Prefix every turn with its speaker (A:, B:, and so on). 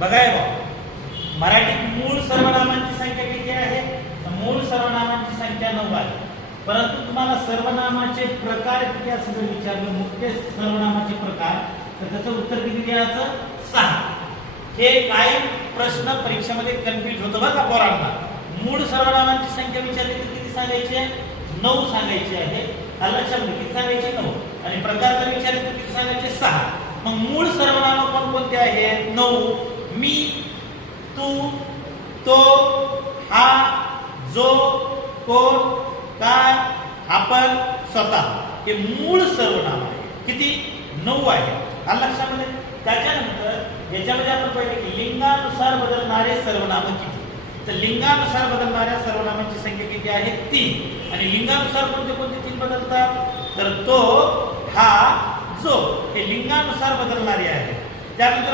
A: बघाय बा मराठीत मूळ सर्वनामांची संख्या किती आहे? तर मूळ सर्वनामांची संख्या नऊ आहे. परंतु तुम्हाला सर्वनामाचे प्रकार किती असं जर विचारलं? मुख्य सर्वनामाचे प्रकार. तर त्याचं उत्तर किती द्यायचं? सहा. हे काय प्रश्न परीक्षेमध्ये कन्फ्युज होतं बघा पोरांना. मूळ सर्वनामांची संख्या विचारली तर किती सांगायची आहे? नऊ सांगायची आहे. आलं लक्षात किती सांगायची? नऊ. आणि प्रकार जर विचारले तर किती सांगायचे? सहा. मग मूळ सर्वनाम कोणकोणते आहेत नऊ. तू तो हा जो कोण काय आपण स्वतः. हे मूळ सर्वनाम आहे. किती? नऊ आहे. हा लक्षामध्ये? त्याच्यानंतर याच्यामध्ये आपण पाहिले की लिंगानुसार बदलणारे सर्वनाम किती? तर लिंगानुसार बदलणाऱ्या सर्वनामांची संख्या किती आहे? तीन. आणि लिंगानुसार कोणते कोणते तीन बदलतात? तर तो हा जो. हे लिंगानुसार बदलणारे आहे त्यानंतर